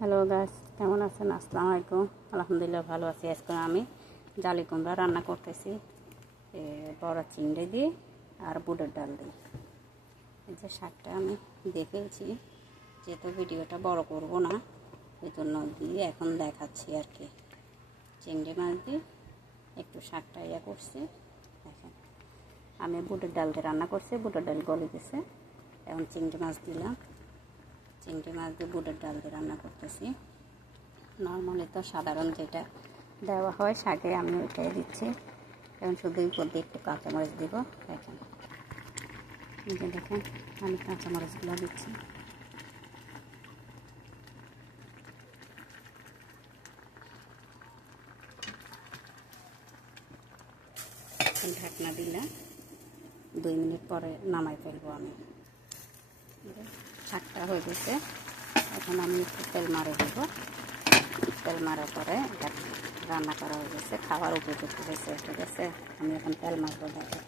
Hello guys, কেমন আছেন? আসসালামু আলাইকুম। আলহামদুলিল্লাহ ভালো আছি। আজকে আমি জালি কুমড়া রান্না করতেছি বড় চিংড়ি দিয়ে আর বুটের ডাল দিয়ে। এই যে শাকটা আমি দেখেছি, যেহেতু ভিডিওটা বড় করব না এই জন্য দিয়ে এখন দেখাচ্ছি আর কি। চিংড়ি মাছ দিয়ে একটু শাকটা করছি। দেখেন, আমি বুটের ডাল দিয়ে রান্না করছি, বুটের ডাল গলে গেছে। এখন চিংড়ি মাছ দিলাম, চিংড়ি মাছ দিয়ে বুটের ডাল দিয়ে রান্না করতেছি। নর্মালি তো সাধারণ যেটা দেওয়া হয় শাকে আমি ওইটাই দিচ্ছি। এখন শুধু উপর দিয়ে একটু কাঁচামরিচ দিব। দেখেন, দেখেন আমি কাঁচামরিচগুলো দিচ্ছি। এখন ঢাকনা দিলে 2 মিনিট পরে নামাই ফেলবো আমি। শাকটা হয়ে গেছে, এখন আমি একটু তেল মারে দেবো। তেল মারার পরে রান্না করা হয়ে গেছে, খাওয়ার উপযুক্ত হয়েছে। ঠিক আছে, আমি এখন তেল মারবো। দেখো,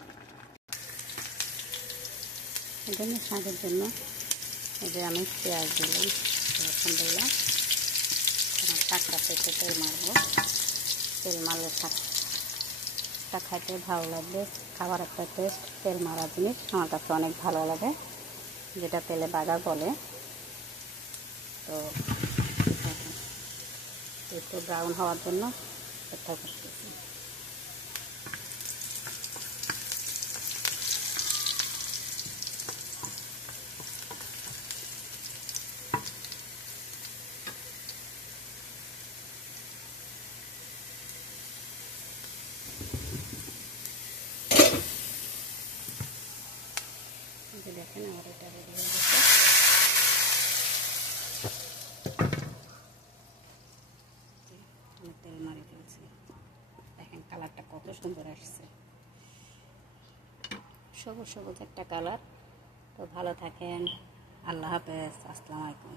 এই জন্য শাকের জন্য এই যে আমি পেঁয়াজ দিলাম, রসুন দিলাম। এখন শাকটা থেকে তেল মারবো। তেল মারলে শাকটা খাইতে ভালো লাগবে, খাবার একটা টেস্ট। তেল মারা জিনিস আমার কাছে অনেক ভালো লাগে, যেটা তেলে বাগা বলে। তো একটু ব্রাউন হওয়ার জন্য চেষ্টা করতেছি। দেখেন আমার এটা রেডি হয়ে গেছে। আমি তেল মারি ফেলছি, দেখেন কালারটা কত সুন্দর আসছে, সবুজ সবুজ একটা কালার। তো ভালো থাকেন, আল্লাহ হাফেজ, আসসালামু আলাইকুম।